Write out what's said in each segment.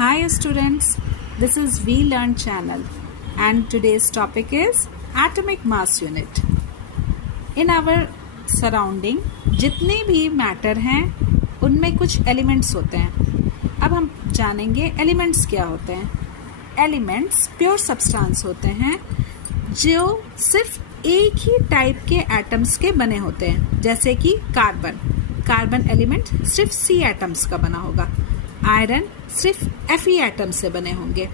Hi students, this is We Learn channel and today's topic is atomic mass unit. In our surrounding जितने भी matter हैं उनमें कुछ elements होते हैं. अब हम जानेंगे एलिमेंट्स क्या होते हैं. एलिमेंट्स प्योर सब्सटेंस होते हैं जो सिर्फ एक ही टाइप के एटम्स के बने होते हैं. जैसे कि कार्बन एलिमेंट सिर्फ सी एटम्स का बना होगा. आयरन सिर्फ Fe एटम से बने होंगे.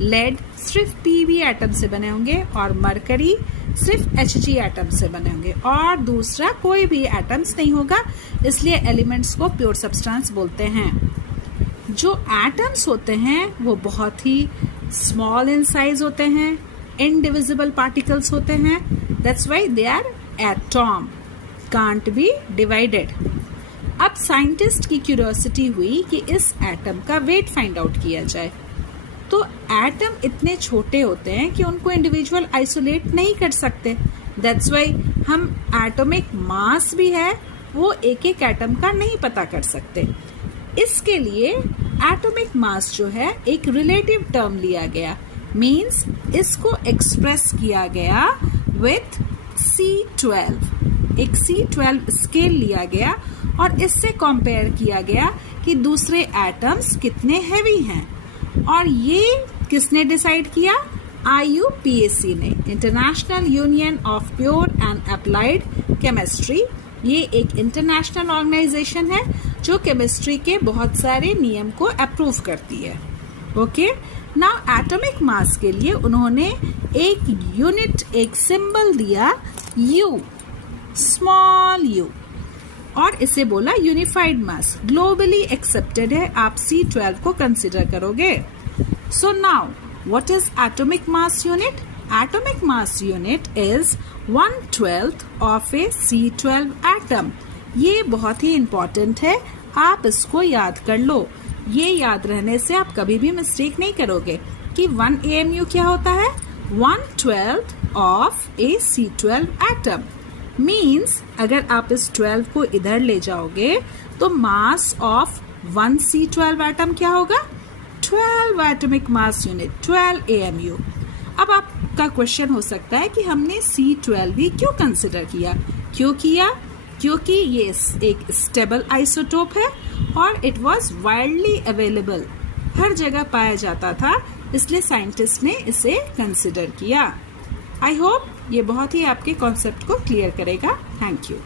लेड सिर्फ Pb एटम से बने होंगे और मरकरी सिर्फ Hg एटम से बने होंगे और दूसरा कोई भी एटम्स नहीं होगा. इसलिए एलिमेंट्स को प्योर सब्सटेंस बोलते हैं. जो एटम्स होते हैं वो बहुत ही स्मॉल इन साइज होते हैं, इनडिविजिबल पार्टिकल्स होते हैं. That's why they are atom, can't be divided. अब साइंटिस्ट की क्यूरियोसिटी हुई कि इस एटम का वेट फाइंड आउट किया जाए. तो एटम इतने छोटे होते हैं कि उनको इंडिविजुअल आइसोलेट नहीं कर सकते. दैट्स व्हाई हम एटॉमिक मास भी है वो एक एक एटम का नहीं पता कर सकते. इसके लिए एटॉमिक मास जो है एक रिलेटिव टर्म लिया गया. मींस इसको एक्सप्रेस किया गया विथ C12. एक C12 स्केल लिया गया और इससे कंपेयर किया गया कि दूसरे एटम्स कितने हैवी हैं. और ये किसने डिसाइड किया? IUPAC ने, international union of pure and applied chemistry. ये एक इंटरनेशनल ऑर्गेनाइजेशन है जो केमिस्ट्री के बहुत सारे नियम को अप्रूव करती है. ओके, नाउ एटॉमिक मास के लिए उन्होंने एक यूनिट, एक सिंबल दिया U, स्मॉल u, और इसे बोला यूनिफाइड मास. ग्लोबली एक्सेप्टेड है. आप C12 को कंसिडर करोगे. So now what is atomic mass unit? Atomic mass unit is 1/12 of A C12 atom. ये बहुत ही इंपॉर्टेंट है, आप इसको याद कर लो. ये याद रहने से आप कभी भी मिस्टेक नहीं करोगे कि 1 AMU क्या होता है. 1/12 of A C12 atom means अगर आप इस 12 को इधर ले जाओगे तो मास ऑफ 1 C12 एटम क्या होगा? 12 एटॉमिक मास यूनिट, 12 AMU. अब आपका क्वेश्चन हो सकता है कि हमने C12 भी क्यों कंसिडर किया? क्यों किया? क्योंकि ये एक स्टेबल आइसोटोप है और इट वाज वाइडली अवेलेबल, हर जगह पाया जाता था, इसलिए साइंटिस्ट ने इसे कंसिडर किया. आई होप ये बहुत ही आपके कॉन्सेप्ट को क्लियर करेगा. Thank you.